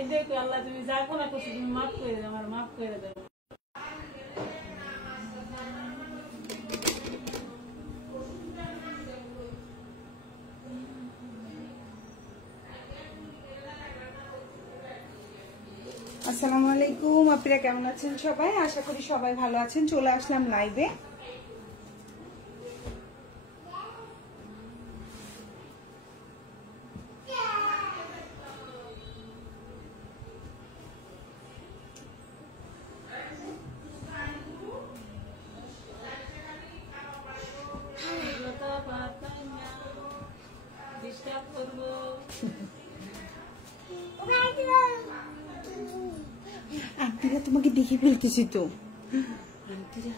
এই দেখো আল্লাহ তুমি যা কোনা করছো তুমি মাফ করে দাও, আমার মাফ করে দাও। আসসালামু আলাইকুম, আপনারা কেমন আছেন সবাই? আশা করি সবাই ভালো আছেন। চলে আসলাম লাইভে। আন্টিরা তোমাকে দেখে ফেলতেছি তো। আন্টিরা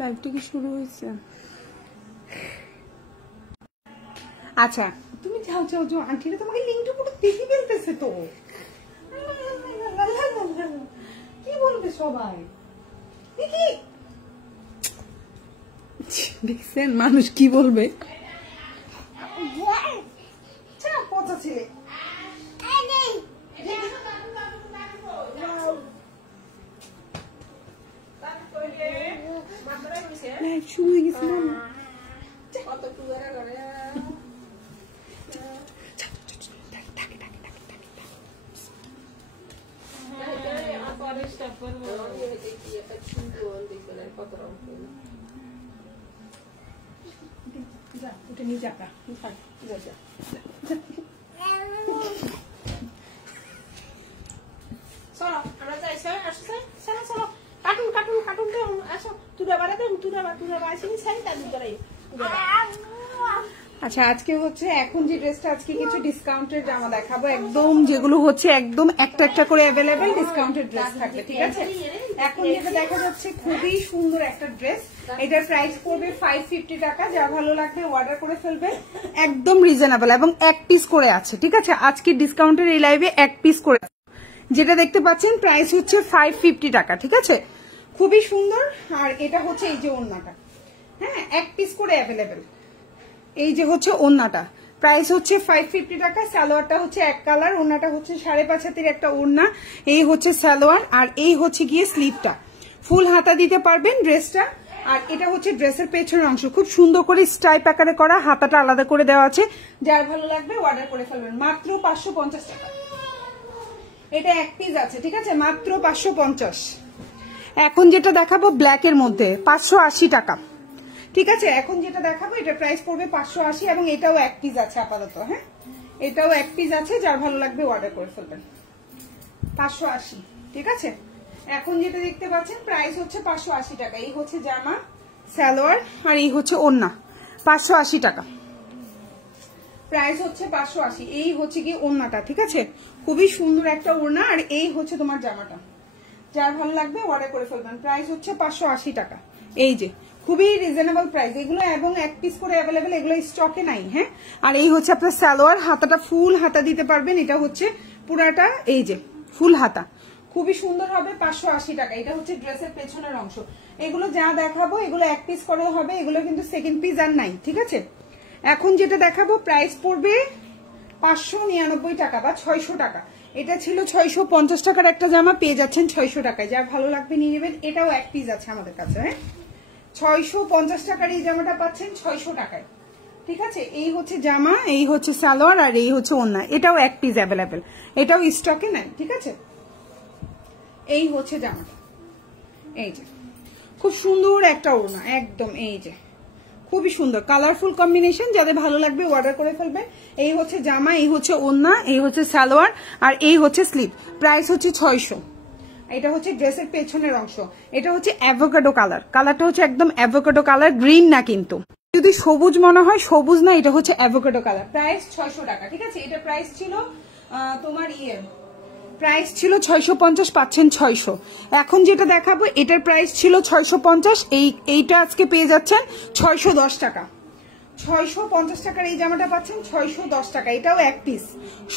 লাইভটা কি শুরু হয়েছে? আচ্ছা তুমি যাও যাও যাও, আন্টিরা তোমাকে লিঙ্কটা পুরো দেখে ফেলতেছে তো। কি বলবে সবাই? দেখি দেখছেন মানুষ কি বলবে? পচা ছেলে শুরু হয়ে গেছে। চলো আমরা যাই, চলো চলো কার্টুন কার্টুন কার্টুন আসো, তুরা বাড়া দেন, তুরা বাড়াইছিনি সাই তার করাই। আচ্ছা আজকে হচ্ছে এখন যে ড্রেসটা আজকে কিছু ডিসকাউন্টের জামা দেখাবো, একদম যেগুলো হচ্ছে একদম একটা একটা করে অ্যাভেলেবেল ডিসকাউন্টের ড্রেস থাকবে, ঠিক আছে? এখন যেটা দেখা যাচ্ছে খুবই সুন্দর একটা ড্রেস, এটার প্রাইস পড়বে 550 টাকা। যা ভালো লাগবে অর্ডার করে ফেলবে, একদম রিজনেবল এবং এক পিস করে আছে, ঠিক আছে? আজকে ডিসকাউন্টের এই লাইভে এক পিস করে যেটা দেখতে পাচ্ছেন প্রাইস হচ্ছে 550 টাকা, ঠিক আছে? খুবই সুন্দর। আর এটা হচ্ছে এই যে ওড়নাটা, হ্যাঁ এক পিস করে অ্যাভেলেবেল। এই যে হচ্ছে ওড়নাটা, প্রাইস হচ্ছে 550 টাকা। সালোয়ারটা হচ্ছে এক কালার, ওড়নাটা হচ্ছে 5.5 হাতের একটা ওড়না। এই হচ্ছে সালোয়ার আর এই হচ্ছে গিয়ে স্লিভটা, ফুল হাতা দিতে পারবেন ড্রেসটা। আর এটা হচ্ছে ড্রেসের পেছনের অংশ, খুব সুন্দর করে স্ট্রাইপ আকারে করা, হাতাটা আলাদা করে দেওয়া আছে। যার ভালো লাগবে অর্ডার করে ফেলবেন, মাত্র 550 টাকা। এটা এক পিস আছে, ঠিক আছে? মাত্র 550। এখন যেটা দেখাবো ব্ল্যাকের মধ্যে 580 টাকা, ঠিক আছে? এখন যেটা দেখাবো এটা প্রাইস পড়বে 580 এবং এটাও এক পিস আছে আপাতত, হ্যাঁ এটাও এক পিস আছে। যার ভালো লাগবে অর্ডার করে ফেলবেন, 580, ঠিক আছে? এখন যেটা দেখতে পাচ্ছেন প্রাইস হচ্ছে 580 টাকা। এই হচ্ছে জামা, সালোয়ার আর এই হচ্ছে ওড়না, 580 টাকা প্রাইস হচ্ছে 580। এই হচ্ছে কি ওড়নাটা, ঠিক আছে? খুবই সুন্দর একটা ওড়না। আর এই হচ্ছে তোমার জামাটা, যার ভালো লাগবে অর্ডার করে ফেলবেন, প্রাইস হচ্ছে 580 টাকা। এই যে খুবই রিজনেবল প্রাইস এগুলো, এবং এক পিস করে অ্যাভেলেবেল, এগুলো স্টকে নাই, হ্যাঁ? আর এই হচ্ছে আপনার সালোয়ার, হাতাটা ফুল হাতা দিতে পারবেন, এটা হচ্ছে পুরাটা এই যে ফুল হাতা, খুবই সুন্দর হবে, 580 টাকা। এটা হচ্ছে ড্রেসের পেছনের অংশ। এগুলো যা দেখাবো এগুলো এক পিস করে হবে, এগুলো কিন্তু সেকেন্ড পিস আর নাই, ঠিক আছে? এখন যেটা দেখাবো প্রাইস পড়বে 599 টাকা বা 600 টাকা। এটা ছিল 650 টাকার একটা জামা, পেয়ে যাচ্ছেন 600 টাকায়। যার ভালো লাগবে নিয়ে নেবেন। এটাও এক পিস আছে আমাদের কাছে, হ্যাঁ 650 টাকার এই জামাটা পাচ্ছেন 600 টাকায়, ঠিক আছে? এই হচ্ছে জামা, এই হচ্ছে সালোয়ার আর এই হচ্ছে ওড়না, এটাও এক পিস অ্যাভেলেবেল, এটাও স্টকে নেন, ঠিক আছে? এই হচ্ছে জামাটা, এই যে খুব সুন্দর একটা ওড়না, একদম এই যে খুবই সুন্দর কালারফুল কম্বিনেশন। যাদের ভালো লাগবে অর্ডার করে ফেলবেন। এই হচ্ছে জামা, এই হচ্ছে ওড়না, এই হচ্ছে সালোয়ার আর এই হচ্ছে স্লিভ, প্রাইস হচ্ছে 600। এটা হচ্ছে ড্রেসের পেছনের অংশ, এটা হচ্ছে অ্যাভোকাডো কালার, কালারটা হচ্ছে একদম অ্যাভোকাডো কালার, গ্রিন না কিন্তু, যদি সবুজ মনে হয় সবুজ না, এটা হচ্ছে অ্যাভোকাডো কালার, প্রাইস 600 টাকা, ঠিক আছে? এটা প্রাইস ছিল তোমার প্রাইস ছিল 650, পাচ্ছেন 600। এখন যেটা দেখাবো এটার প্রাইস ছিল 650, এইটা আজকে পেয়ে যাচ্ছেন 610 টাকা, 650 টাকার এই জামাটা পাচ্ছেন 610 টাকা, এটাও এক পিস,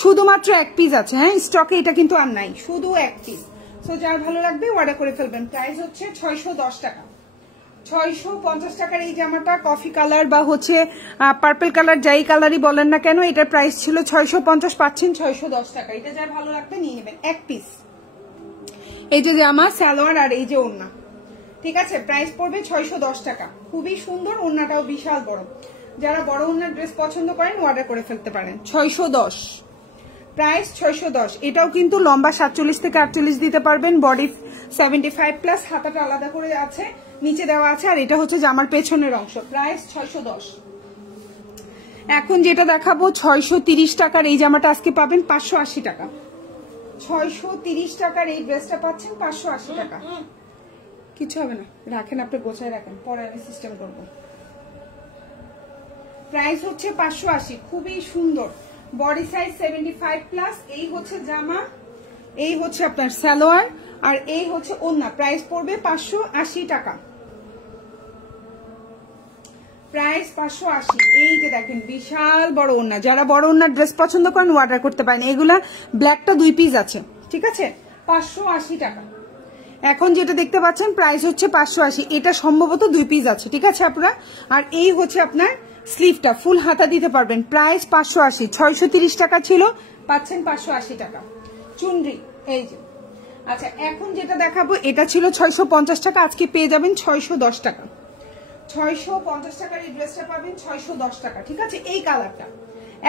শুধুমাত্র এক পিস আছে, হ্যাঁ স্টকে এটা কিন্তু আর নাই, শুধু এক পিস। সো যার ভালো লাগবে অর্ডার করে ফেলবেন। প্রাইস হচ্ছে 610 টাকা। 650 টাকার এই জামাটা কফি কালার বা হচ্ছে পার্পল কালার, যাই কালারই বলেন না কেন, এটার প্রাইস ছিল 650, পাচ্ছেন 610 টাকা। এটা যার ভালো লাগবে নিয়ে নেবেন, এক পিস। এই যে জামা, সালোয়ার আর এই যে ওড়না, ঠিক আছে, প্রাইস পড়বে 610 টাকা। খুবই সুন্দর, ওড়নাটাও বিশাল বড়। যারা বড় ওড়নার ড্রেস পছন্দ করেন অর্ডার করে ফেলতে পারেন। 610, প্রাইস 610। এটাও কিন্তু লম্বা 47 থেকে 48 দিতে পারবেন, বডি 75 প্লাস, হাতাটা আলাদা করে আছে, নিচে দেওয়া আছে, আর এটা হচ্ছে জামার পেছনের অংশ। প্রাইস 610। এখন যেটা দেখাবো 630 টাকার এই জামাটা আজকে পাবেন 580 টাকা। 630 টাকার এই ড্রেসটা পাচ্ছেন 580 টাকা। কিছু হবে না, রাখেন, আপনি গোছায় রাখেন, পরে আমি সিস্টেম করবো। প্রাইস হচ্ছে 580, খুবই সুন্দর, বডি সাইজ 75 প্লাস। এই হচ্ছে জামা, এই হচ্ছে আপনার সালোয়ার, আর এই হচ্ছে ওড়না। প্রাইস পড়বে 580 টাকা। প্রাইস 580। এই যে দেখেন বিশাল বড় ওড়না, যারা বড় ওড়নার ড্রেস পছন্দ করেন অর্ডার করতে পারেন। এগুলা ব্ল্যাকটা 2 পিস আছে, ঠিক আছে, 580 টাকা। এখন যেটা দেখতে পাচ্ছেন প্রাইস হচ্ছে 580, এটা সম্ভবত 2 পিস আছে, ঠিক আছে আপনারা। আর এই হচ্ছে আপনার স্লিভটা, ফুল হাতা দিতে পারবেন। প্রাইস 580, 630 টাকা ছিল, পাচ্ছেন 580 টাকা। চুনরি, এই যে। আচ্ছা, এখন যেটা দেখাবো এটা ছিল 650 টাকা, আজকে পেয়ে যাবেন 610 টাকা। 650 টাকার এই ড্রেসটা পাবেন 610 টাকা, ঠিক আছে। এই কালারটা,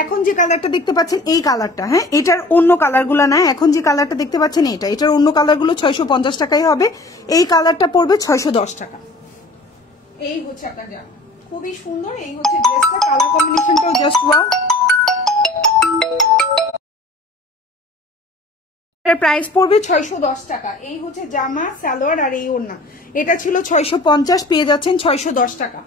এখন যে কালারটা দেখতে পাচ্ছেন এই কালারটা, হ্যাঁ, এটার অন্য কালারগুলো না, এখন যে কালারটা দেখতে পাচ্ছেন এটার অন্য কালারগুলো 650 টাকাই হবে। এই কালারটা পড়বে 610 টাকা। এই হচ্ছে আপনার জামা, খুবই সুন্দর। এই হচ্ছে ড্রেসটা, কালার কম্বিনেশনটাও জাস্ট ওয়াও। এর প্রাইস পড়বে 610 টাকা। এই হচ্ছে জামা, সালোয়ার আর এই ওড়না। এটা ছিল 650, পেয়ে যাচ্ছেন 610 টাকা।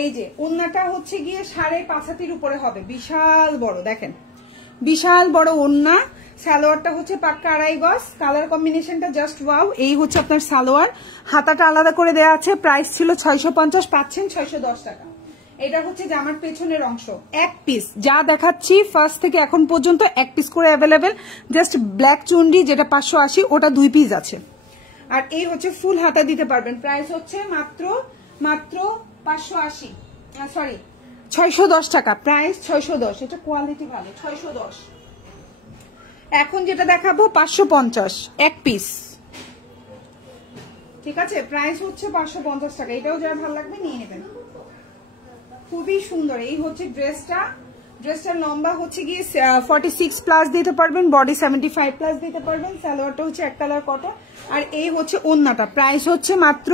এই যে ওড়নাটা হচ্ছে গিয়ে 5.5 হাতির উপরে হবে, বিশাল বড়, দেখেন বিশাল বড় ওড়না। সালোয়ারটা হচ্ছে পাক্কা 2.5 গজ, কালার কম্বিনেশনটা জাস্ট ওয়াও। এই হচ্ছে আপনার সালোয়ার, হাতাটা আলাদা করে দেওয়া আছে। প্রাইস ছিল 650, পাচ্ছেন 610 টাকা। এটা হচ্ছে জামার পেছনের অংশ, এক পিস। যা দেখাচ্ছি ফার্স্ট থেকে এখন পর্যন্ত এক পিস করে অ্যাভেলেবেল। জাস্ট ব্ল্যাক চুনরি যেটা 580, ওটা 2 পিস আছে। আর এই হচ্ছে ফুল হাতা দিতে পারবেন। প্রাইস হচ্ছে মাত্র 580, সরি 610 টাকা। প্রাইস 610, এটা কোয়ালিটি ভালো, 610। এখন যেটা দেখাবো 550, এক পিস, ঠিক আছে। প্রাইস হচ্ছে 550 টাকা। এটাও যারা ভালো লাগবে নিয়ে নেবেন, খুবই সুন্দর। এই হচ্ছে ড্রেসটার লম্বা হচ্ছে গিয়ে 46 প্লাস দিতে পারবেন, বডি 75 প্লাস দিতে পারবেন। সালোয়ারটা হচ্ছে এক কালার কটন, আর এই হচ্ছে ওড়নাটা। প্রাইস হচ্ছে মাত্র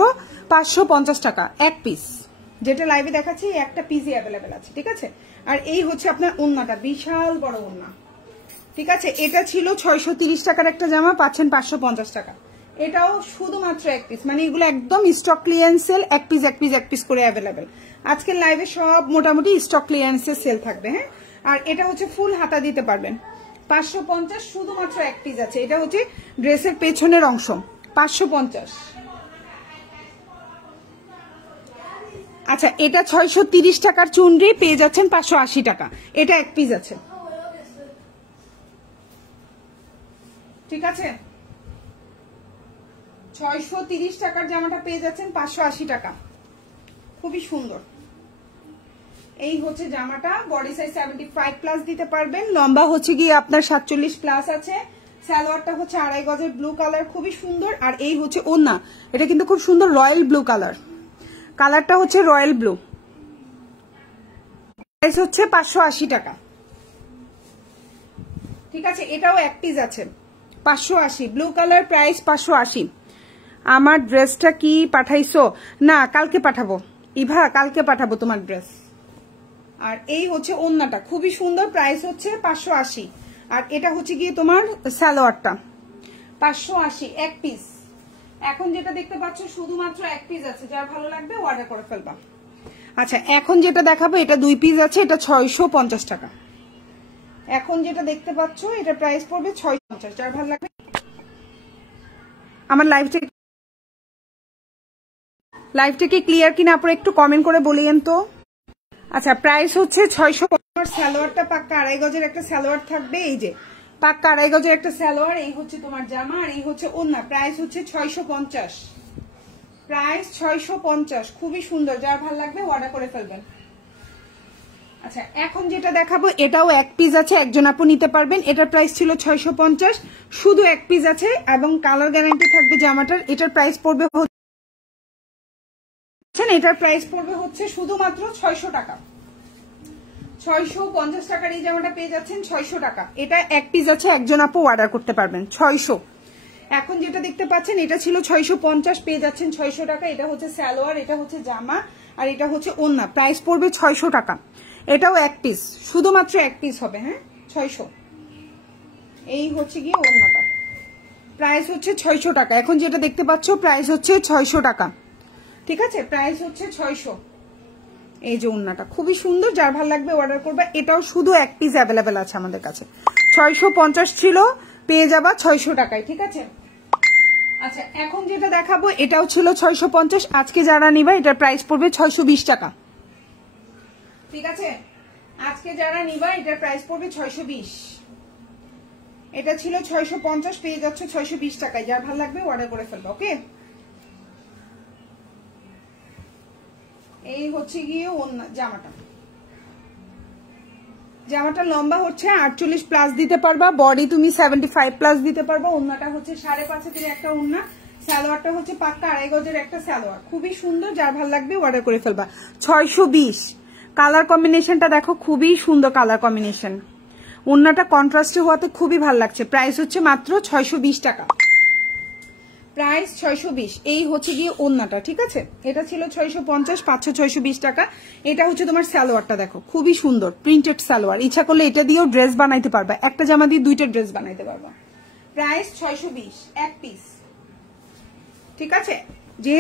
550 টাকা, এক পিস। যেটা লাইভে দেখাচ্ছি একটা পিসই অ্যাভেলেবেল আছে, ঠিক আছে। আর এই হচ্ছে আপনার ওড়নাটা, বিশাল বড় ওড়না, ঠিক আছে। এটা ছিল 630 টাকার একটা জামা, পাচ্ছেন 550 টাকা। এটাও শুধুমাত্র এক পিস, মানে এগুলো একদম স্টক ক্লিয়ারেন্স সেল, এক পিস করে অ্যাভেলেবেল। আজকের লাইভে সব মোটামুটি স্টক ক্লিয়ারেন্সের সেল থাকবে, হ্যাঁ। আর এটা হচ্ছে ফুল হাতা দিতে পারবেন, 550, শুধুমাত্র এক পিস আছে। এটা হচ্ছে ড্রেসের পেছনের অংশ, 550। আচ্ছা, এটা 630 টাকার চুনরি, পেয়ে যাচ্ছেন 580 টাকা। এটা এক পিস আছে, ঠিক আছে। 630 টাকার জামাটা পেয়ে যাচ্ছেন 580 টাকা, খুবই সুন্দর। এই হচ্ছে জামাটা, বডি সাইজ 75 প্লাস দিতে পারবেন, লম্বা হচ্ছে গিয়ে আপনার 47 প্লাস আছে। সালোয়ারটা হচ্ছে 2.5 গজের ব্লু কালার, খুবই সুন্দর। আর এই হচ্ছে ওড়না, এটা কিন্তু খুব সুন্দর রয়্যাল ব্লু কালার, কালারটা হচ্ছে রয়্যাল ব্লু। প্রাইস হচ্ছে 580 টাকা, ঠিক আছে। এটাও এক পিস আছে, 580 ব্লু কালার, প্রাইস 580। আমার ড্রেসটা কি পাঠাইছো? না, কালকে পাঠাবো ইভা, কালকে পাঠাবো তোমার ড্রেস। আর এই হচ্ছে ওড়নাটা, খুবই সুন্দর, প্রাইস হচ্ছে 580। আর এটা হচ্ছে গিয়ে তোমার সালোয়ারটা, 580, এক পিস। এখন যেটা দেখতে পাচ্ছ শুধুমাত্র এক পিস আছে, যার ভালো লাগবে অর্ডার করে ফেলবা। আচ্ছা, এখন যেটা দেখাবো এটা 2 পিস আছে, এটা 650 টাকা। এখন যেটা দেখতে পাচ্ছ এটা প্রাইস পড়বে 650, যার ভালো লাগবে। আমার লাইভটা কি ক্লিয়ার কিনা আপনারা একটু কমেন্ট করে বলিয়েন তো। আচ্ছা প্রাইস হচ্ছে 650। সালোয়ারটা পাক্কা 2.5 গজের একটা সালোয়ার থাকবে, এই যে পাক্কা 2.5 গজের একটা সালোয়ার, এই হচ্ছে তোমার জামা আর এই হচ্ছে ওড়না। প্রাইস হচ্ছে 650, প্রাইস 650। খুবই সুন্দর, যার ভালো লাগবে অর্ডার করে ফেলবেন। আচ্ছা এখন যেটা দেখাবো এটাও এক পিস আছে, একজন আপু নিতে পারবেন। এটার প্রাইস ছিল 650, শুধু এক পিস আছে এবং কালার গ্যারান্টি থাকবে জামাটার। এটার প্রাইস পড়বে এটার প্রাইস পড়বে হচ্ছে শুধুমাত্র 600 টাকা। 650 টাকার এই জামাটা পেয়ে যাচ্ছেন 600 টাকা। এটা এক পিস আছে, একজন আপু অর্ডার করতে পারবেন 600। এখন যেটা দেখতে পাচ্ছেন এটা ছিল 650, পেয়ে যাচ্ছেন 600 টাকা। এটা হচ্ছে সালোয়ার, এটা হচ্ছে জামা আর এটা হচ্ছে ওড়না। প্রাইস পড়বে 600 টাকা। এটাও এক পিস, শুধুমাত্র এক পিস হবে, হ্যাঁ 600। এই হচ্ছে গিয়ে ওড়নাটা, প্রাইস হচ্ছে 600 টাকা। এখন যেটা দেখতে পাচ্ছ প্রাইস হচ্ছে 600 টাকা, ঠিক আছে, প্রাইস হচ্ছে 600। এই যে ওড়নাটা খুবই সুন্দর, যার ভালো লাগবে অর্ডার করবে। এটাও শুধু এক পিস অ্যাভেলেবেল আছে আমাদের কাছে। 650 ছিল, পেয়ে যাবা 600 টাকায়, ঠিক আছে। আচ্ছা এখন যেটা দেখাবো এটাও ছিল 650, আজকে যারা নিবা এটার প্রাইস পড়বে 620 টাকা, ঠিক আছে। আজকে যারা নিবা এটার প্রাইস পড়বে 620। এটা ছিল 650, পেয়ে যাচ্ছে 620 টাকায়। যার ভালো লাগবে অর্ডার করে ফেলবে, ওকে। এই হচ্ছে গিয়ে জামাটা লম্বা হচ্ছে 48 প্লাস দিতে পারবা, বডি তুমি 75 প্লাস দিতে পারবা। ওড়নাটা হচ্ছে 5.5 হাতের একটা ওড়না, সালোয়ারটা হচ্ছে পাক্কা 2.5 গজের একটা সালোয়ার, খুবই সুন্দর। যার ভালো লাগবে অর্ডার করে ফেলবা। 620। কালার কম্বিনেশনটা দেখো, খুবই সুন্দর কালার কম্বিনেশন। ওড়নাটা কন্ট্রাস্টে হওয়াতে খুবই ভালো লাগছে। প্রাইস হচ্ছে মাত্র 620 টাকা, প্রাইস 620। এই হচ্ছে গিয়ে ওড়নাটা, ঠিক আছে। এটা ছিল 650, 620 টাকা। এটা হচ্ছে তোমার সালোয়ারটা দেখো, খুবই সুন্দর প্রিন্টেড সালোয়ার। ইচ্ছা করলে এটা দিয়েও ড্রেস বানাইতে পারবা, একটা জামা দিয়ে দুইটা ড্রেস বানাইতে পারবা। প্রাইস 620, এক পিস, ঠিক আছে। যে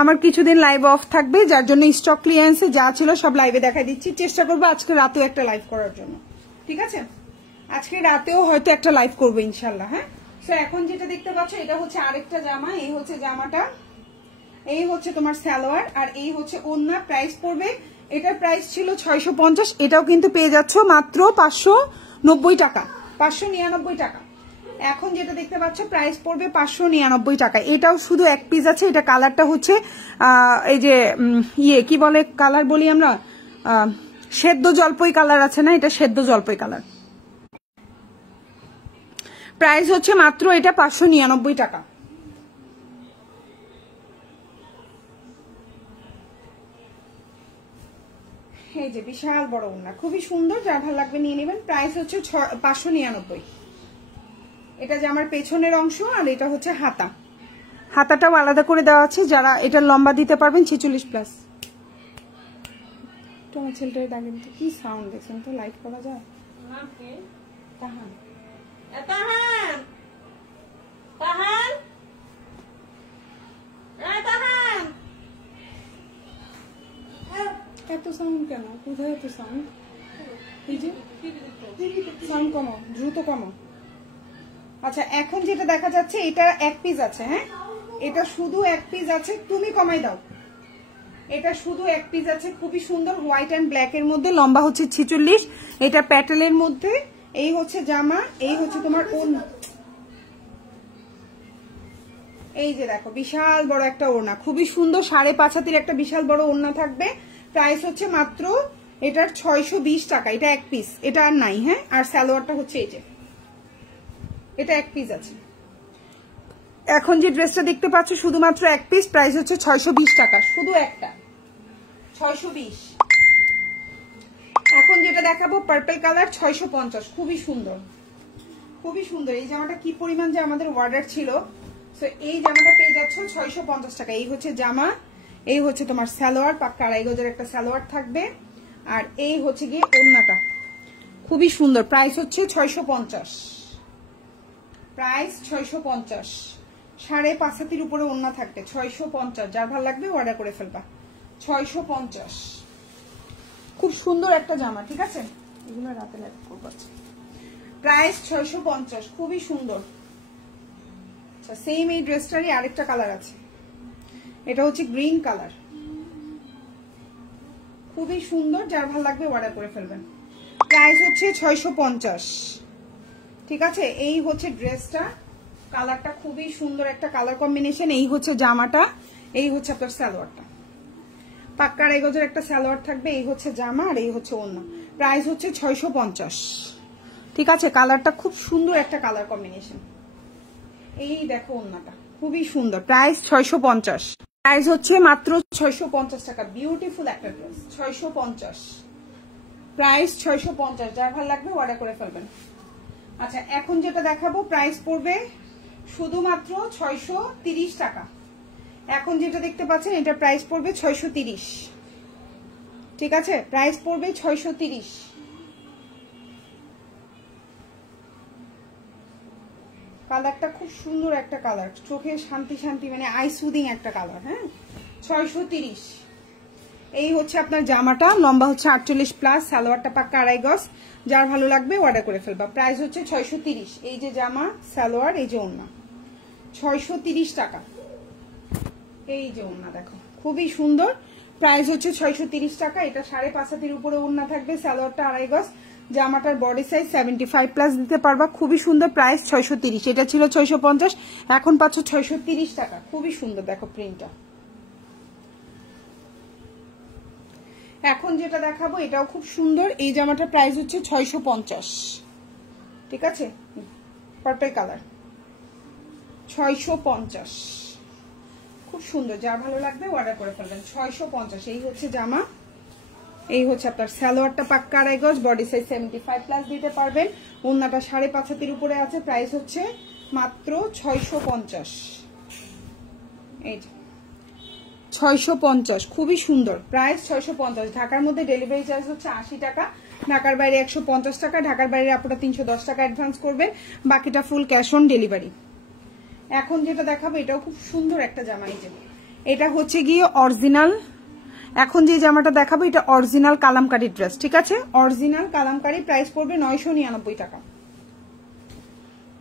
আমার কিছুদিন লাইভ অফ থাকবে, যার জন্য স্টক ক্লিয়ারেন্সে যা ছিল সব লাইভে দেখাই দিচ্ছি। চেষ্টা করবো আজকে রাতেও একটা লাইভ করার জন্য, ঠিক আছে। আজকে রাতেও হয়তো একটা লাইভ করবো ইনশাল্লাহ, হ্যাঁ। তো এখন যেটা দেখতে পাচ্ছ এটা হচ্ছে আরেকটা জামা, এই হচ্ছে জামাটা, এই হচ্ছে তোমার সালোয়ার আর এই হচ্ছে ওড়না। প্রাইস পড়বে, এটার প্রাইস ছিল 650, এটাও কিন্তু পেয়ে যাচ্ছ মাত্র 590 টাকা, 599 টাকা। এখন যেটা দেখতে পাচ্ছ প্রাইস পড়বে 599 টাকা। এটাও শুধু এক পিস আছে। এটা কালারটা হচ্ছে এই যে কি বলে কালার বলি আমরা, সেদ্ধ জলপাই কালার আছে না, এটা সেদ্ধ জলপাই কালার। প্রাইস হচ্ছে মাত্র এটা 599 টাকা। এই যে বিশাল বড় ওড়না, খুবই সুন্দর, যার ভালো লাগবে নিয়ে নেবেন। প্রাইস হচ্ছে 599। এটা যে আমার পেছনের অংশ আর এটা হচ্ছে হাতাটাও আলাদা করে দেওয়া আছে, যারা এটা লম্বা দিতে পারবেন 46 প্লাস। তোমার ছেলেটার দাগে কি সাউন্ড দেখছেন তো, লাইট করা যায়? তাহান এত সাউন্ড কেন? কোথায় এত সাউন্ড? এই যে সাউন্ড কমো, দ্রুত কমো। আচ্ছা এখন যেটা দেখা যাচ্ছে এটা এক পিস আছে, হ্যাঁ এটা শুধু এক পিস আছে, তুমি কমাই দাও। এটা শুধু এক পিস আছে, খুবই সুন্দর, হোয়াইট অ্যান্ড ব্ল্যাক এর মধ্যে, লম্বা হচ্ছে 46। এটা প্যাটেলের মধ্যে। এই হচ্ছে জামা, এই হচ্ছে তোমার ওড়না। এই যে দেখো বিশাল বড় একটা ওড়না, খুবই সুন্দর, 5.5 হাতের একটা বিশাল বড় ওড়না থাকবে। প্রাইস হচ্ছে মাত্র এটার 620 টাকা। এটা এক পিস, এটা আর নাই, হ্যাঁ। আর সালোয়ারটা হচ্ছে এই যে, এটা এক পিস আছে। এখন যে ড্রেসটা দেখতে পাচ্ছ শুধুমাত্র এক পিস, প্রাইস হচ্ছে 620 টাকা, শুধু একটা, 620। এখন যেটা দেখাবো পার্পল কালার, 650, খুবই সুন্দর, খুবই সুন্দর। এই জামাটা কি পরিমাণ যে আমাদের অর্ডার ছিল। তো এই জামাটা পেয়ে যাচ্ছ 650 টাকা। এই হচ্ছে জামা, এই হচ্ছে তোমার সালোয়ার, পাক্কা 2.5 গজের একটা সালোয়ার থাকবে আর এই হচ্ছে গিয়ে ওড়নাটা, খুবই সুন্দর। প্রাইস হচ্ছে 650, প্রাইস 650। 5.5 হাতের উপরে ওড়না থাকবে, 650। যার ভালো লাগবে অর্ডার করে ফেলবা, 650। খুব সুন্দর একটা জামা, ঠিক আছে। এগুলো রাতে লাইভ করব। প্রাইস 650, খুবই সুন্দর। আচ্ছা সেম এই ড্রেসটারই আরেকটা কালার আছে, এটা হচ্ছে গ্রিন কালার, খুবই সুন্দর, যার ভালো লাগবে অর্ডার করে ফেলবেন। প্রাইস হচ্ছে 650। ঠিক আছে, এই হচ্ছে ড্রেসটা, কালারটা খুবই সুন্দর একটা কালার কম্বিনেশন। এই হচ্ছে জামাটা, এই হচ্ছে আপনার সালোয়ারটা, পাক্কা আড়াই গজের একটা সালোয়ার থাকবে। এই হচ্ছে জামা আর এই হচ্ছে ওড়না। প্রাইস হচ্ছে 650। ঠিক আছে, কালারটা খুব সুন্দর একটা কালার কম্বিনেশন। এই দেখো ওড়নাটা খুবই সুন্দর, প্রাইস 650। প্রাইস হচ্ছে মাত্র 650 টাকা। বিউটিফুল একটা ড্রেস, 650, প্রাইস 650। যার ভালো লাগবে অর্ডার করে ফেলবেন। আচ্ছা, এখন যেটা দেখাবো প্রাইস পড়বে শুধুমাত্র 630 টাকা। এখন যেটা দেখতে পাচ্ছেন এটা প্রাইস পড়বে 630। ঠিক আছে, প্রাইস পড়বে 630। কালারটা খুব সুন্দর একটা কালার, চোখে শান্তি শান্তি, মানে আই সুদিং একটা কালার। হ্যাঁ, 630। এই হচ্ছে আপনার জামাটা, লম্বা হচ্ছে 48 প্লাস, সালোয়ারটা পাক্কা আড়াই গজ। যার ভালো লাগবে অর্ডার করে ফেলবা। প্রাইস হচ্ছে 630। এই যে জামা, সালোয়ার, এই যে ওড়না, 630 টাকা। এই যে ওড়না দেখো খুবই সুন্দর, প্রাইস হচ্ছে 630 টাকা। এটা 5.5 হাতের উপরে ওড়না থাকবে, সালোয়ারটা আড়াই গজ, জামাটার বডি সাইজ 75 প্লাস দিতে পারবা। খুবই সুন্দর, প্রাইস 630। এটা ছিল 650, এখন পাচ্ছ 630 টাকা। খুবই সুন্দর, দেখো প্রিন্টটা। এখন যেটা দেখাবো এটাও খুব সুন্দর। এই জামাটার প্রাইস হচ্ছে 650। ঠিক আছে, পার্পল কালার, 650, খুব সুন্দর। যার ভালো লাগবে অর্ডার করে ফেলবেন। 650। এই হচ্ছে জামা, এই হচ্ছে আপনার সালোয়ারটা পাক্কা আড়াই গজ, বডি সাইজ 75 প্লাস দিতে পারবেন। ওড়নাটা 5.5 হাতের উপরে আছে। প্রাইস হচ্ছে মাত্র 650। এই 650, খুবই সুন্দর, প্রাইস 650। ঢাকার মধ্যে ডেলিভারি চার্জ হচ্ছে 80 টাকা, ঢাকার বাইরে 150 টাকা। ঢাকার বাইরে আপনারা 310 টাকা অ্যাডভান্স করবেন, বাকিটা ফুল ক্যাশ অন ডেলিভারি। এখন যেটা দেখাবো এটাও খুব সুন্দর একটা জামা। এই যে এটা হচ্ছে গিয়ে অরিজিনাল, এখন যে জামাটা দেখাবো এটা অরিজিনাল কালামকারী ড্রেস। ঠিক আছে, অরিজিনাল কালামকারী, প্রাইস পড়বে 999 টাকা।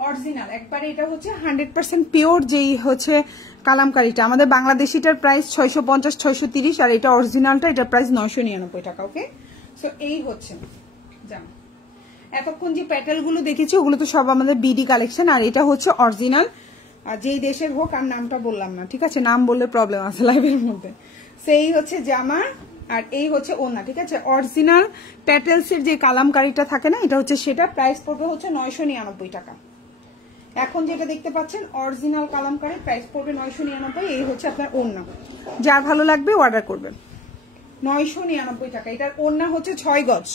অরিজিনাল একবারে, এটা হচ্ছে 100% পিওর যেই হচ্ছে কালামকারীটা। আমাদের বাংলাদেশিটার প্রাইস 650, 630, আর এটা অরিজিনালটা, এটার প্রাইস 999 টাকা। ওকে, সো এই হচ্ছে জামা। এতক্ষণ যে প্যাটেল গুলো দেখেছি ওগুলো তো সব আমাদের বিডি কালেকশন, আর এটা হচ্ছে অরিজিনাল। আর যেই দেশের হোক, আর নামটা বললাম না, ঠিক আছে, নাম বললে প্রবলেম আছে লাইভের মধ্যে। সেই হচ্ছে জামা, আর এই হচ্ছে ওড়না। ঠিক আছে, অরিজিনাল প্যাটেলস এর যে কালামকারীটা থাকে না, এটা হচ্ছে সেটা। প্রাইস পড়বে হচ্ছে 999 টাকা। এখন যেটা দেখতে পাচ্ছেন অরিজিনাল কালামকারী, প্রাইস পড়বে 999। এই হচ্ছে আপনার ওড়না, যার ভালো লাগবে অর্ডার করবেন। 999 টাকা। এটার ওড়না হচ্ছে 6 গজ,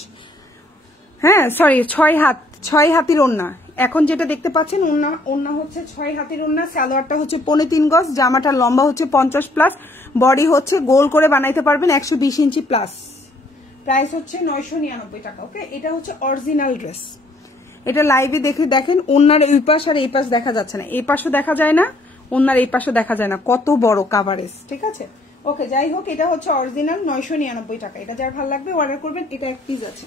হ্যাঁ সরি 6 হাত, 6 হাতির ওড়না। এখন যেটা দেখতে পাচ্ছেন ওড়না হচ্ছে 6 হাতির ওড়না, সালোয়ারটা হচ্ছে 3.5 গজ, জামাটা লম্বা হচ্ছে 50 প্লাস, বডি হচ্ছে গোল করে বানাইতে পারবেন 120 ইঞ্চি প্লাস। প্রাইস হচ্ছে 999 টাকা। ওকে, এটা হচ্ছে অরিজিনাল ড্রেস। এটা লাইভে দেখে দেখেন, ওড়নার এই পাশ আর এই পাশ দেখা যাচ্ছে না, এই পাশও দেখা যায় না, ওড়নার এই পাশও দেখা যায় না, কত বড় কাভারেজ। ঠিক আছে, ওকে, যাই হোক, এটা হচ্ছে অরিজিনাল 999 টাকা। এটা যার ভালো লাগবে অর্ডার করবেন। এটা এক পিস আছে।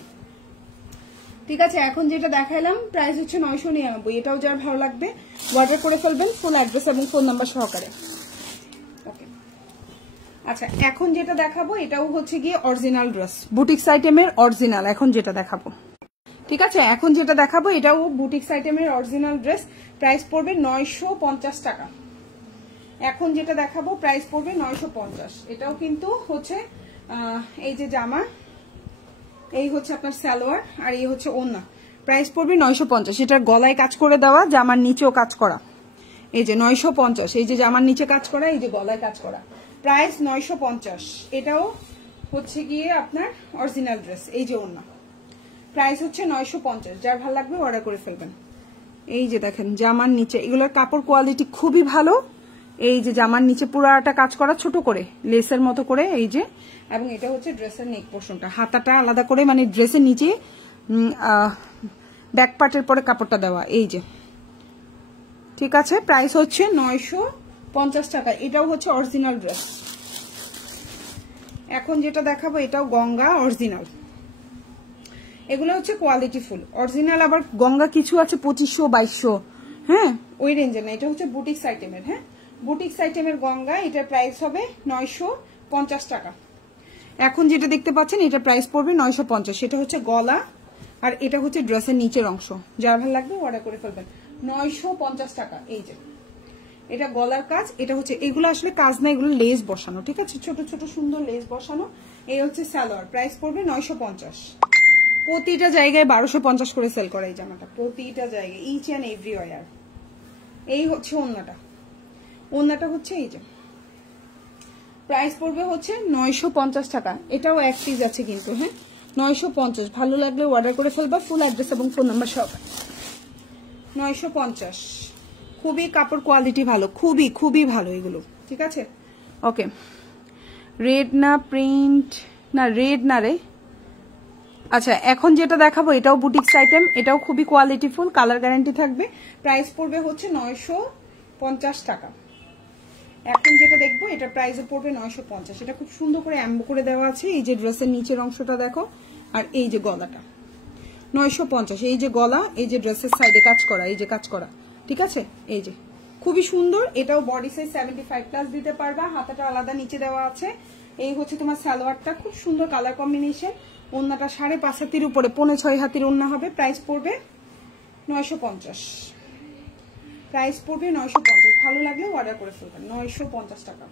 ঠিক আছে, এখন যেটা দেখাইলাম প্রাইস হচ্ছে 999। এটাও যার ভালো লাগবে অর্ডার করে ফেলবেন, ফুল অ্যাড্রেস এবং ফোন নাম্বার সহকারে। ওকে, আচ্ছা, এখন যেটা দেখাবো এটাও হচ্ছে গিয়ে অরিজিনাল ড্রেস, বুটিক্স আইটেমের অরিজিনাল। এখন যেটা দেখাবো, ঠিক আছে, এখন যেটা দেখাবো এটাও বুটিক্স আইটেমের অরিজিনাল ড্রেস, প্রাইস পড়বে 950 টাকা। এখন যেটা দেখাবো প্রাইস পড়বে 950। এটাও কিন্তু হচ্ছে এই যে জামা, এই হচ্ছে আপনার সালোয়ার, আর এই হচ্ছে ওড়না। প্রাইস পড়বে 950। এটার গলায় কাজ করে দেওয়া, জামার নিচেও কাজ করা। এই যে 950, এই যে জামার নিচে কাজ করা, এই যে গলায় কাজ করা। প্রাইস 950। এটাও হচ্ছে গিয়ে আপনার অরিজিনাল ড্রেস। এই যে ওড়না, প্রাইস হচ্ছে 950। যার ভালো লাগবে অর্ডার করে ফেলবেন। এই যে দেখেন জামার নিচে, এগুলোর কাপড় কোয়ালিটি খুবই ভালো। এই যে জামার নিচে পুরাটা কাজ করা ছোট করে লেসের মতো করে, এই যে, এবং এটা হচ্ছে ড্রেসের নেক পোর্শনটা, হাতাটা আলাদা করে, মানে ড্রেসের নিচে ব্যাক পার্টের পরে কাপড়টা দেওয়া। এই যে, ঠিক আছে, প্রাইস হচ্ছে 950 টাকা। এটাও হচ্ছে অরিজিনাল ড্রেস। এখন যেটা দেখাবো এটাও গঙ্গা অরিজিনাল। এগুলো হচ্ছে কোয়ালিটি ফুল অরিজিনাল, আবার গঙ্গা কিছু আছে 2500, 2200, হ্যাঁ ওই রেঞ্জের না। এটা হচ্ছে বুটিক্স আইটেমের, হ্যাঁ বুটিক্স আইটেমের গঙ্গা। এটার প্রাইস হবে 950 টাকা। এখন যেটা দেখতে পাচ্ছেন এটা প্রাইস পড়বে 950, সেটা হচ্ছে গলা আর এটা হচ্ছে ড্রেসের নিচের অংশ। যার ভালো লাগবে অর্ডার করে ফেলবেন। 950 টাকা। এই যে এটা গলার কাজ, এটা হচ্ছে এগুলো আসলে কাজ না, এগুলো লেস বসানো, ঠিক আছে, ছোট ছোট সুন্দর লেস বসানো। এই হচ্ছে সালোয়ার, প্রাইস পড়বে 950। প্রতিটা জায়গায় 1250 করে সেল করে এই জামাটা, প্রতিটা জায়গায়, ইচ অ্যান্ড এভরিওয়্যার। এই হচ্ছে ওড়নাটা, ওড়নাটা হচ্ছে এই যে প্রাইস পড়বে হচ্ছে 950 টাকা। এটাও এক পিস আছে কিন্তু, হ্যাঁ 950। ভালো লাগলে অর্ডার করে ফেলবা, ফুল অ্যাড্রেস এবং ফোন নাম্বার সব। 950, খুবই কাপড় কোয়ালিটি ভালো, খুবই খুবই ভালো এগুলো, ঠিক আছে। ওকে, রেড না প্রিন্ট না, রেড না রে। আচ্ছা, এখন যেটা দেখাবো এটাও বুটিক্স আইটেম, এটাও খুবই কোয়ালিটি ফুল, কালার গ্যারান্টি থাকবে। প্রাইস পড়বে হচ্ছে 950 টাকা। এখন যেটা দেখবো এটা প্রাইসে পড়বে 950। এটা খুব সুন্দর করে অ্যাম্বো করে দেওয়া আছে। এই যে ড্রেসের নিচের অংশটা দেখো, আর এই যে গলাটা 950। এই যে গলা, এই যে ড্রেসের সাইডে কাজ করা, এই যে কাজ করা, ঠিক আছে। এই যে খুবই সুন্দর। এটাও বডি সাইজ 75+ দিতে পারবা, হাতাটা আলাদা নিচে দেওয়া আছে। এই হচ্ছে তোমার সালোয়ারটা, খুব সুন্দর কালার কম্বিনেশন। ওড়নাটা 5.5 হাতির উপরে 5.5 হাতির ওড়না হবে। প্রাইস পড়বে 950। প্রাইস পড়বে 950। ভালো লাগলে অর্ডার করে ফেলবেন। 950 টাকা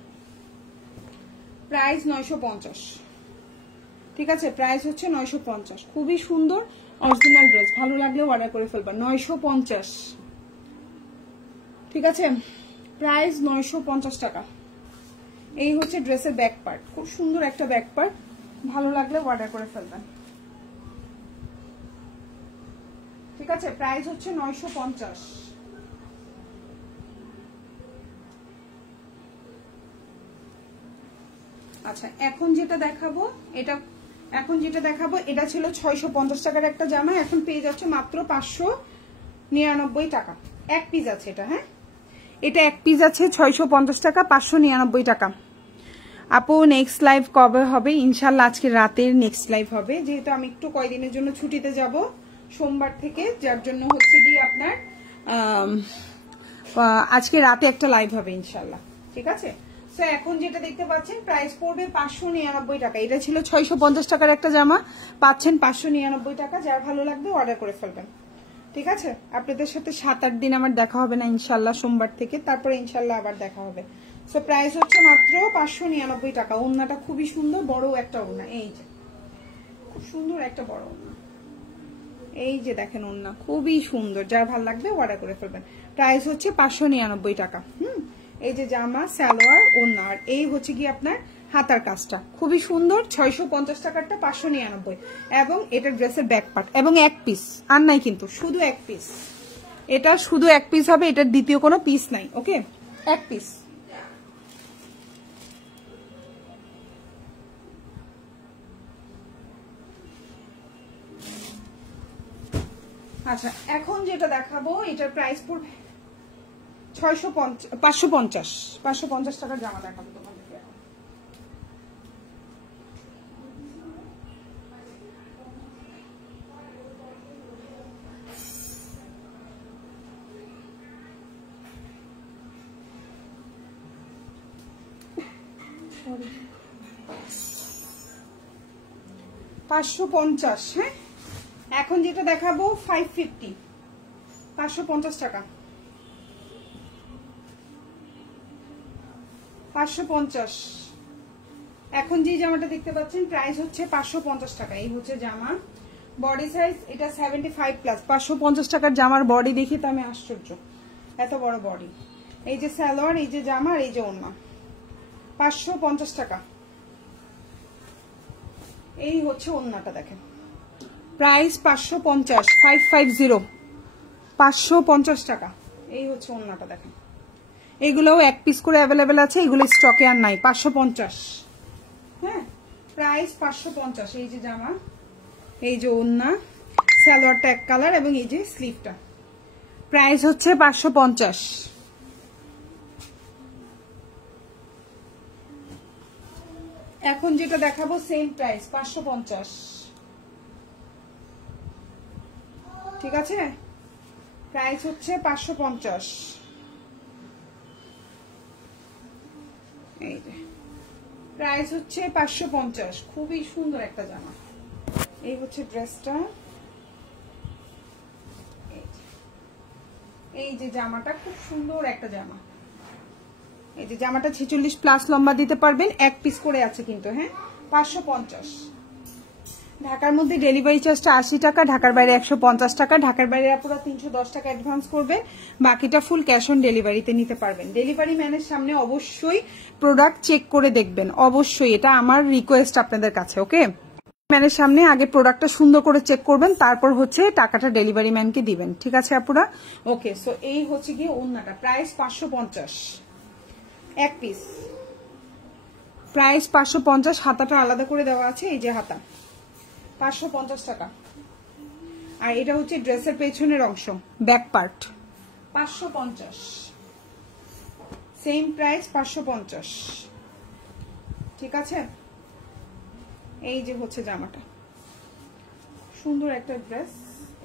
প্রাইস, 950, ঠিক আছে। প্রাইস হচ্ছে 950। খুবই সুন্দর অরিজিনাল ড্রেস, ভালো লাগলে অর্ডার করে ফেলবেন। 950, ঠিক আছে। প্রাইস 950 টাকা। এই হচ্ছে ড্রেসের ব্যাক পার্ট, খুব সুন্দর একটা ব্যাক পার্ট, ভালো লাগলে অর্ডার করে ফেলবেন, ঠিক আছে। প্রাইস হচ্ছে 950। আচ্ছা, এখন যেটা দেখাবো এটা ছিল 650 টাকার একটা জামা, এখন পেয়ে যাচ্ছে মাত্র 599 টাকা। এক পিস আছে এটা, হ্যাঁ এটা এক পিস আছে, 650 টাকা, 599 টাকা। আপু নেক্সট লাইভ কবে হবে? ইনশাল্লাহ আজকে রাতের নেক্সট লাইভ হবে, যেহেতু আমি একটু কয়দিনের জন্য ছুটিতে যাব সোমবার থেকে, যার জন্য হচ্ছে কি আপনার আজকে রাতে একটা লাইভ হবে ইনশাল্লাহ, ঠিক আছে। সো এখন যেটা দেখতে পাচ্ছেন প্রাইস পড়বে 599 টাকা। এটা ছিল 650 টাকার একটা জামা, পাচ্ছেন 599 টাকা। যার ভালো লাগবে অর্ডার করে ফেলবেন, ঠিক আছে। আপনাদের সাথে 7-8 দিন আমার দেখা হবে না ইনশাল্লাহ, সোমবার থেকে, তারপরে ইনশাল্লাহ আবার দেখা হবে। সো প্রাইস হচ্ছে মাত্র 599 টাকা। ওড়নাটা খুবই সুন্দর, বড় একটা ওড়না, এই যে খুব সুন্দর একটা বড় ওড়না, এই যে দেখেন ওড়না খুবই সুন্দর। যার ভালো লাগবে অর্ডার করে ফেলবেন। প্রাইস হচ্ছে 599 টাকা। এই যে জামা, সালোয়ার, ওড়না, আর এই হচ্ছে কি আপনার হাতার কাজটা খুবই সুন্দর। 650 টাকারটা 599, এবং এটা ড্রেসের ব্যাক পার্ট, এবং এক পিস আর নাই কিন্তু, শুধু এক পিস। এটা শুধু এক পিস হবে, এটার দ্বিতীয় কোনো পিস নাই, ওকে, এক পিস। আচ্ছা, এখন যেটা দেখাবো এটার প্রাইস পড়বে 550 টাকার জামা দেখাবো তোমাদেরকে। সরি, 550, হ্যাঁ। এখন যেটা দেখাবো 550, 550 টাকা, 550। এখন যে জামাটা দেখতে পাচ্ছেন প্রাইস হচ্ছে 550 টাকা। এই হচ্ছে জামা, বডি সাইজ এটা 75+। 550 টাকার জামার বডি দেখে তো আমি আশ্চর্য, এত বড় বডি। এই যে সালোয়ার, এই যে জামা, আর এই যে ওড়না, 550 টাকা। এই হচ্ছে ওড়নাটা দেখেন, প্রাইস 550, 550, 550 টাকা। এই হচ্ছে ওড়নাটা দেখেন। এগুলোও এক পিস করে অ্যাভেলেবেল আছে, এগুলো স্টকে আর নাই। 550, হ্যাঁ, প্রাইস 550। এই যে জামা, এই যে ওড়না, সালোয়ারটা এক কালার, এবং এই যে স্লিভটা, প্রাইস হচ্ছে 550। এখন যেটা দেখাবো সেম প্রাইস 550, ঠিক আছে। প্রাইস হচ্ছে 550। এই যে প্রাইস হচ্ছে 550। খুবই সুন্দর একটা জামা। এই হচ্ছে ড্রেসটা, এই যে জামাটা খুব সুন্দর একটা জামা। এই যে জামাটা 46 প্লাস লম্বা দিতে পারবেন, এক পিস করে আছে কিন্তু। হ্যাঁ 550। ঢাকার মধ্যে ডেলিভারি চার্জটা 80 টাকা, ঢাকার বাইরে 150 টাকা। ঢাকার বাইরে পুরো 310 টাকা অ্যাডভান্স করবে, বাকিটা ফুল ক্যাশ অন ডেলিভারিতে নিতে পারবেন। ডেলিভারি ম্যানের সামনে অবশ্যই প্রোডাক্ট চেক করে দেখবেন, অবশ্যই, এটা আমার রিকোয়েস্ট আপনাদের কাছে। ওকে, ম্যানের সামনে আগে প্রোডাক্টটা সুন্দর করে চেক করবেন, তারপর হচ্ছে টাকাটা ডেলিভারি ম্যানকে দিবেন। ঠিক আছে আপুরা? ওকে, সো এই হচ্ছে গিয়ে ওড়নাটা, প্রাইস 550 এক পিস, প্রাইস 550। হাতাটা আলাদা করে দেওয়া আছে, এই যে হাতা 550 টাকা। আর এটা হচ্ছে ড্রেসের পেছনের অংশ, ব্যাক পার্ট, 550, সেম প্রাইস 550। ঠিক আছে, এই যে হচ্ছে জামাটা, সুন্দর একটা ড্রেস।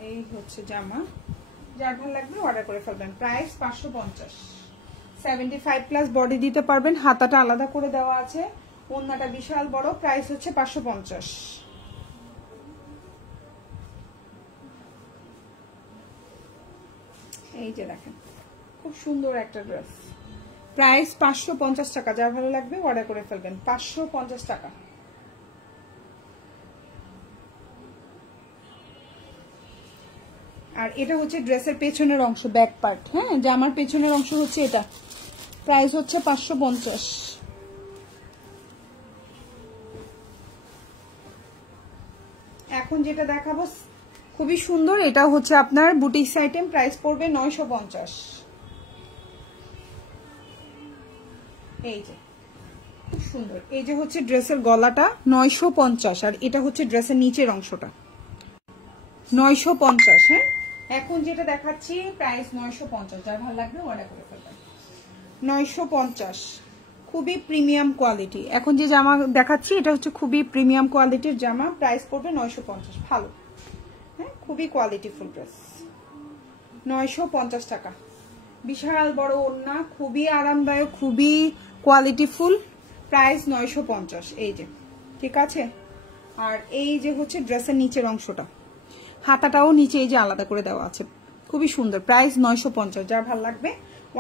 এই হচ্ছে জামা, যার ভালো লাগবে অর্ডার করে ফেলবেন। প্রাইস 550, 75 প্লাস বডি দিতে পারবেন, হাতাটা আলাদা করে দেওয়া আছে, ওড়নাটা বিশাল বড়। প্রাইস হচ্ছে 550। এই যে দেখেন খুব সুন্দর একটা ড্রেস, প্রাইস 550 টাকা। যার ভালো লাগবে অর্ডার করে ফেলবেন, 550 টাকা। আর এটা হচ্ছে ড্রেসের পেছনের অংশ, ব্যাক পার্ট। হ্যাঁ, জামার পেছনের অংশ হচ্ছে এটা, প্রাইস হচ্ছে 550। এখন যেটা দেখাবো খুবই সুন্দর, এটা হচ্ছে আপনার বুটিক্স আইটেম, প্রাইস পড়বে 950। এই যে খুব সুন্দর, এই যে হচ্ছে ড্রেসের গলাটা 950, আর এটা হচ্ছে ড্রেসের নিচের অংশটা 950। হ্যাঁ, এখন যেটা দেখাচ্ছি প্রাইস 950, যার ভালো লাগবে অর্ডার করে ফেলবেন। 950, খুবই প্রিমিয়াম কোয়ালিটি। এখন যে জামা দেখাচ্ছি এটা হচ্ছে খুবই প্রিমিয়াম কোয়ালিটির জামা, প্রাইস পড়বে 950। ভালো, হ্যাঁ, খুবই কোয়ালিটিফুল ড্রেস, 950 টাকা। বিশাল বড় ওড়না, খুবই আরামদায়ক, খুবই কোয়ালিটিফুল, প্রাইস 950। এই যে, ঠিক আছে। আর এই যে হচ্ছে ড্রেসের নিচের অংশটা, হাতাটাও নিচে এই যে আলাদা করে দেওয়া আছে, খুবই সুন্দর, প্রাইস 950। যার ভালো লাগবে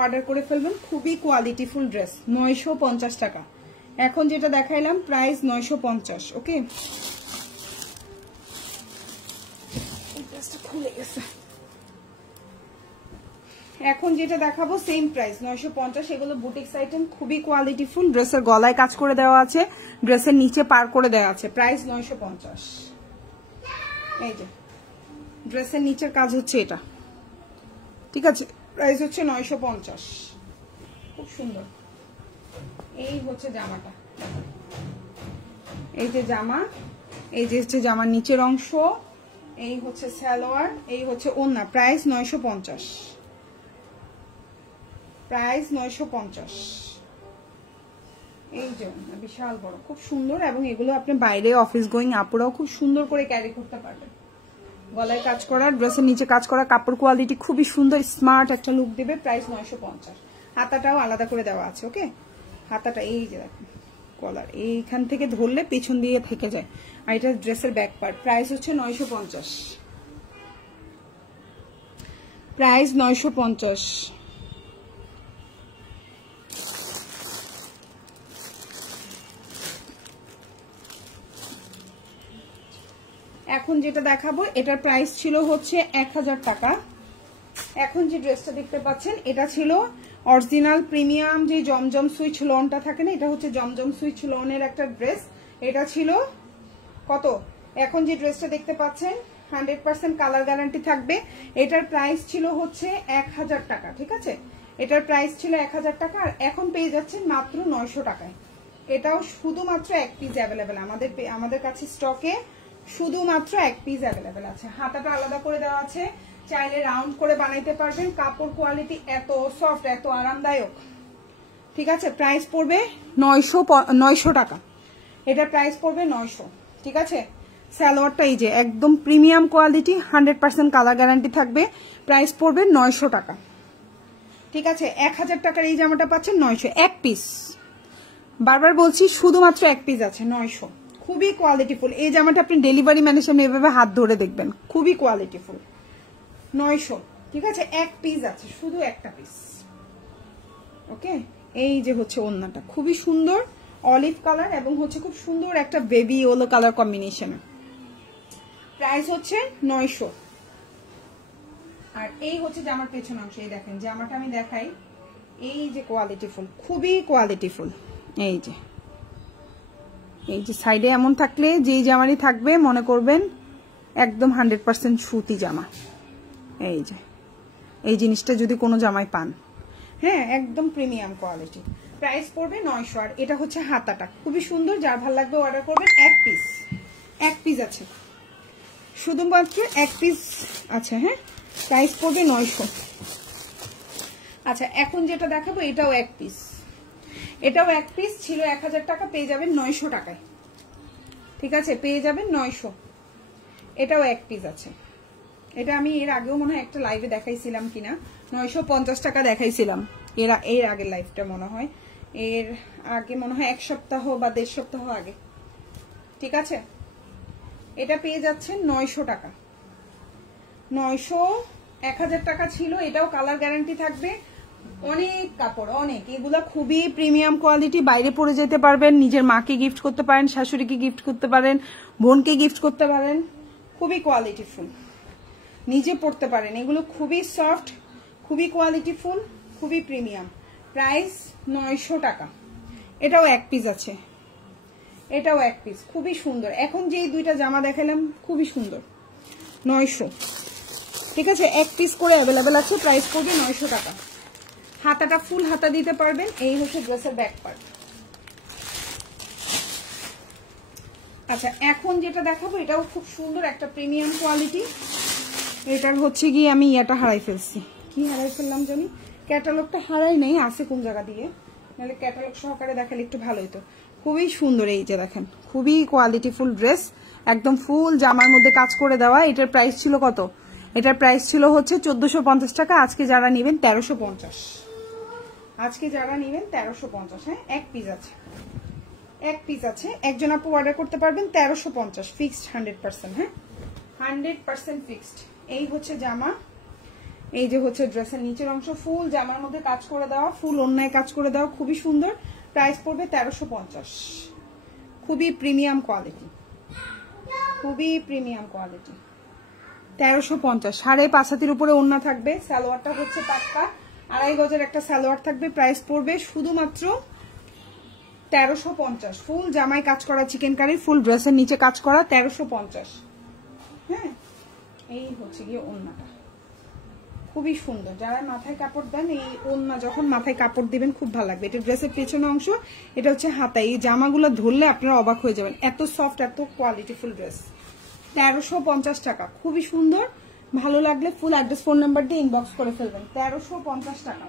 অর্ডার করে ফেলবেন, খুবই কোয়ালিটিফুল ড্রেস, 950 টাকা। এখন যেটা দেখাইলাম প্রাইস 950। ওকে, খুলে গেছে। এখন যেটা দেখাবো সেম প্রাইস 950, এগুলো বুটিক্স আইটেম, খুবই কোয়ালিটিফুল। ড্রেসের গলায় কাজ করে দেওয়া আছে, ড্রেসের নিচে পার করে দেওয়া আছে, প্রাইস 950। এই যে ড্রেসের নিচের কাজ হচ্ছে এটা, ঠিক আছে, প্রাইস হচ্ছে 950। খুব সুন্দর। এই হচ্ছে জামাটা, এই যে জামা, এই যে হচ্ছে জামার নিচের অংশ, এই হচ্ছে সালোয়ার, এই হচ্ছে ওড়না, প্রাইস 950, প্রাইস 950। এই যে বিশাল বড়, খুব সুন্দর, এবং এগুলো আপনি বাইরে অফিস গোয়িং আপুরাও খুব সুন্দর করে ক্যারি করতে পারবেন। গলায় কাজ করা, ড্রেসের নিচে কাজ করা, কাপড় কোয়ালিটি খুবই সুন্দর, স্মার্ট একটা লুক দেবে, প্রাইস 950। হাতাটাও আলাদা করে দেওয়া আছে। ওকে, হাতাটা এই যে দেখুন, কলার এইখান থেকে ধরলে পেছন দিয়ে থেকে যায়, আর এটা ড্রেসের ব্যাক পার্ট, প্রাইস হচ্ছে 950, প্রাইস 950। এখন যেটা দেখাবো এটার প্রাইস ছিল হচ্ছে 1000 টাকা। এখন যে ড্রেসটা দেখতে পাচ্ছেন এটা ছিল অরিজিনাল প্রিমিয়াম যে জমজম সুইচ লোনটা থাকে না, এটা হচ্ছে জমজম সুইচ লোনের একটা ড্রেস। এটা ছিল কত? এখন যে ড্রেসটা দেখতে পাচ্ছেন 100% কালার গ্যারান্টি থাকবে। এটার প্রাইস ছিল হচ্ছে 1000 টাকা, ঠিক আছে, এটার প্রাইস ছিল 1000 টাকা, আর এখন পেয়ে যাচ্ছেন মাত্র 900 টাকায়। এটাও শুধুমাত্র এক পিস অ্যাভেলেবেল আমাদের কাছে স্টকে, শুধুমাত্র এক পিস অ্যাভেলেবেল আছে। হাতাটা আলাদা করে দেওয়া আছে, চাইলে রাউন্ড করে বানাইতে পারবেন। কাপড় কোয়ালিটি এত সফট, এত আরামদায়ক, ঠিক আছে। প্রাইস পড়বে 900 টাকা, এটার প্রাইস পড়বে 900, ঠিক আছে। সালোয়ারটা এই যে একদম প্রিমিয়াম কোয়ালিটি, 100% কালার গ্যারান্টি থাকবে, প্রাইস পড়বে 900 টাকা, ঠিক আছে। 1000 টাকার এই জামাটা পাচ্ছেন 900, এক পিস বারবার বলছি শুধুমাত্র এক পিস আছে 900, খুবই কোয়ালিটিফুল। এই জামাটা আপনি ডেলিভারি ম্যানের সামনে এভাবে হাত ধরে দেখবেন, খুবই কোয়ালিটিফুল। 900, ঠিক আছে, এক পিস আছে, শুধু একটা পিস। ওকে, এই যে হচ্ছে ওড়নাটা খুবই সুন্দর অলিভ কালার এবং হচ্ছে খুব সুন্দর একটা baby yellow colour combination. Price হচ্ছে 900। আর এই হচ্ছে জামার পেছন অংশ, এই দেখেন জামাটা আমি দেখাই, এই যে কোয়ালিটিফুল, খুবই কোয়ালিটিফুল। এই যে সাইডে এমন থাকলে যেই জামারই থাকবে মনে করবেন একদম 100% সুতি জামা। এই যে এই জিনিসটা যদি কোনো জামায় পান, হ্যাঁ একদম প্রিমিয়াম কোয়ালিটি। প্রাইস পড়বে 900। আর এটা হচ্ছে হাতাটা খুবই সুন্দর, যার ভালো লাগবে অর্ডার করবেন। এক পিস আছে, শুধুমাত্র এক পিস আছে। হ্যাঁ, প্রাইস পড়বে 900। আচ্ছা, এখন যেটা দেখাবো এটাও এক পিস, এটাও এক পিস ছিল 1000 টাকা, পেয়ে যাবেন 900 টাকায়। ঠিক আছে, পেয়ে যাবেন 900। এটাও এক পিস আছে। এটা আমি এর আগেও মনে হয় একটা লাইভে দেখাইছিলাম কিনা, 950 টাকা দেখাইছিলাম এর আগের লাইভটা মনে হয়, এর আগে মনে হয় 1 সপ্তাহ বা 1.5 সপ্তাহ আগে। ঠিক আছে, এটা পেয়ে যাচ্ছেন 900 টাকা। 900, 1000 টাকা ছিল। এটাও কালার গ্যারান্টি থাকবে, অনেক কাপড়, অনেক, এগুলা খুবই প্রিমিয়াম কোয়ালিটি। বাইরে পরে যেতে পারবেন, নিজের মাকে গিফট করতে পারেন, শাশুড়িকে গিফট করতে পারেন, বোনকে গিফট করতে পারেন, খুবই কোয়ালিটিফুল, নিজে পড়তে পারেন। এগুলো খুবই সফট, খুবই কোয়ালিটিফুল, খুবই প্রিমিয়াম। প্রাইস 900 টাকা। এটাও এক পিস আছে, এটাও এক পিস, খুবই সুন্দর। এখন যেই দুইটা জামা দেখালাম খুবই সুন্দর, 900। ঠিক আছে, এক পিস করে অ্যাভেলেবেল আছে। প্রাইস পড়বে 900 টাকা। হাতাটা ফুল হাতা দিতে পারবেন। এই হচ্ছে ড্রেসের ব্যাক পার্ট। আচ্ছা, এখন যেটা দেখাবো এটাও খুব সুন্দর একটা প্রিমিয়াম কোয়ালিটি। এটার হচ্ছে গিয়ে আমি ইয়াটা হারাই ফেলছি, কি হারাই ফেললাম জানি, ক্যাটালগটা হারাই নেই, আছে কোন জায়গা দিয়ে, নাহলে ক্যাটালগ সহকারে দেখালে একটু ভালো হতো। খুবই সুন্দর, এই যে দেখেন, খুবই কোয়ালিটিফুল ড্রেস, একদম ফুল জামার মধ্যে কাজ করে দেওয়া। এটার প্রাইস ছিল কত? এটার প্রাইস ছিল হচ্ছে 1450 টাকা। আজকে যারা নেবেন 1350, আজকে যারা নেবেন 1350। হ্যাঁ, এক পিস আছে, এক পিস আছে। একজন আপু অর্ডার করতে পারবেন 1350, ফিক্সড 100%। হ্যাঁ, 100% ফিক্সড। এই হচ্ছে জামা, এই যে হচ্ছে ড্রেসের নিচের অংশ, ফুল জামার মধ্যে কাজ করে দেওয়া, ফুল অন্যায় কাজ করে দেওয়া, খুবই সুন্দর। প্রাইস পড়বে 1350। খুবই প্রিমিয়াম কোয়ালিটি, খুবই প্রিমিয়াম কোয়ালিটি। 1350, 5.5 হাতের উপরে ওড়না থাকবে। সালোয়ারটা হচ্ছে পাক্কা 2.5 গজের একটা সালোয়ার থাকবে। প্রাইস পড়বে শুধুমাত্র 1350। ফুল জামায় কাজ করা, চিকেন কারি, ফুল ড্রেসের নিচে কাজ করা, 1350। হ্যাঁ, এই হচ্ছে গিয়ে ওড়নাটা, খুবই সুন্দর। যারা মাথায় কাপড় দেন, এই ওড়না যখন মাথায় কাপড় দিবেন খুব ভালো লাগবে। এটা ড্রেসের পেছনে অংশ, এটা হচ্ছে হাতা। এই জামাগুলো ধরলে আপনারা অবাক হয়ে যাবেন, এত সফট, এত কোয়ালিটিফুল ড্রেস। 1350 টাকা, খুবই সুন্দর। ভালো লাগলে ফুল অ্যাড্রেস, ফোন নাম্বার দিয়ে ইনবক্স করে ফেলবেন। 1350 টাকা।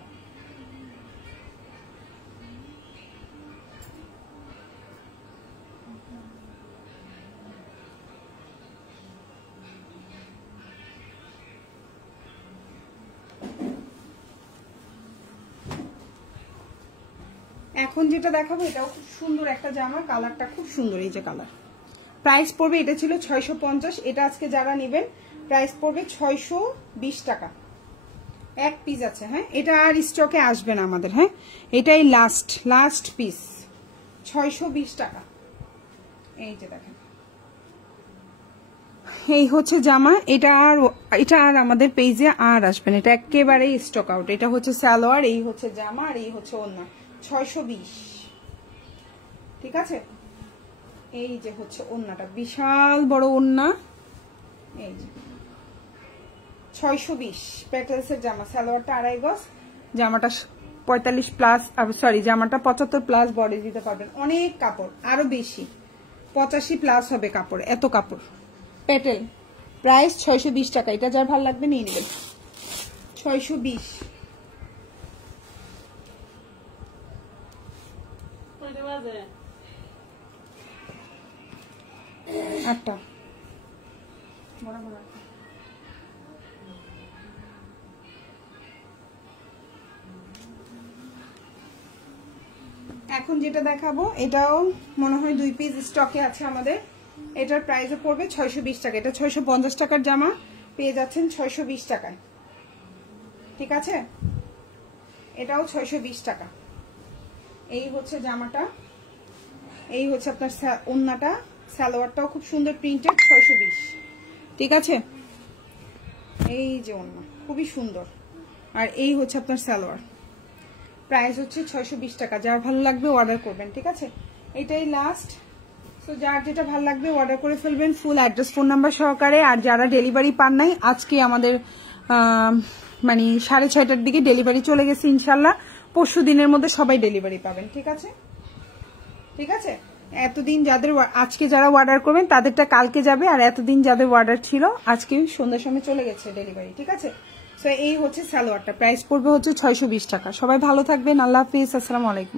এখন যেটা দেখাবো এটাও খুব সুন্দর একটা জামা, কালারটা খুব সুন্দর, এই যে কালার। প্রাইস পড়বে, এটা ছিল 650, এটা আজকে যারা নেবেন প্রাইস পড়বে 620 টাকা। এক পিস আছে। হ্যাঁ, এটা আর স্টকে আসবে না আমাদের। হ্যাঁ, এটাই লাস্ট পিস, 620 টাকা। এই যে দেখেন, এই হচ্ছে জামা। এটা আর আমাদের পেজে আর আসবে না, এটা একেবারেই স্টক আউট। এটা হচ্ছে সালোয়ার, এই হচ্ছে জামা, আর এই হচ্ছে ওড়না। 620। ঠিক আছে, এই যে হচ্ছে ওড়নাটা, বিশাল বড় ওড়না। এই যে 620 প্যাটেলসের জামা, সালোয়ারটা 2.5 গজ, জামাটা 45 প্লাস, সরি জামাটা 75 প্লাস বডি দিতে পারবেন। অনেক কাপড়, আরো বেশি 85 প্লাস হবে কাপড়, এত কাপড়। প্যাটেল, প্রাইস 620 টাকা। এটা যার ভালো লাগবে নিয়ে নেবেন। 620। আটটা এখন এখন যেটা দেখাবো এটাও মনে হয় 2 পিস স্টকে আছে আমাদের। এটার প্রাইসও পড়বে 620 টাকা। এটা 650 টাকার জামা পেয়ে যাচ্ছেন 620 টাকায়, ঠিক আছে? এটাও 620 টাকা। এই হচ্ছে জামাটা, এই হচ্ছে আপনার ওন্নাটা, সালোয়ারটাও খুব সুন্দর প্রিন্টেড, 620, ঠিক আছে? এই যে ওন্না খুবই সুন্দর, আর এই হচ্ছে আপনার সালোয়ার, প্রাইস হচ্ছে 620 টাকা। যার ভালো লাগবে অর্ডার করবেন, ঠিক আছে? এটাই লাস্ট। তো যার যেটা ভালো লাগবে অর্ডার করে ফেলবেন ফুল অ্যাড্রেস ফোন নাম্বার সহকারে। আর যারা ডেলিভারি পান নাই, আজকে আমাদের মানে 6:30টার দিকে ডেলিভারি চলে গেছে, ইনশাল্লাহ পরশু দিনের মধ্যে সবাই ডেলিভারি পাবেন, ঠিক আছে? ঠিক আছে, এতদিন যাদের আজকে যারা অর্ডার করবেন তাদেরটা কালকে যাবে, আর এতদিন যাদের অর্ডার ছিল আজকে সন্ধ্যার সময় চলে গেছে ডেলিভারি, ঠিক আছে? তো এই হচ্ছে সালোয়ারটা, প্রাইস পড়বে হচ্ছে 620 টাকা। সবাই ভালো থাকবেন, আল্লাহ হাফিজ, আসসালামু আলাইকুম।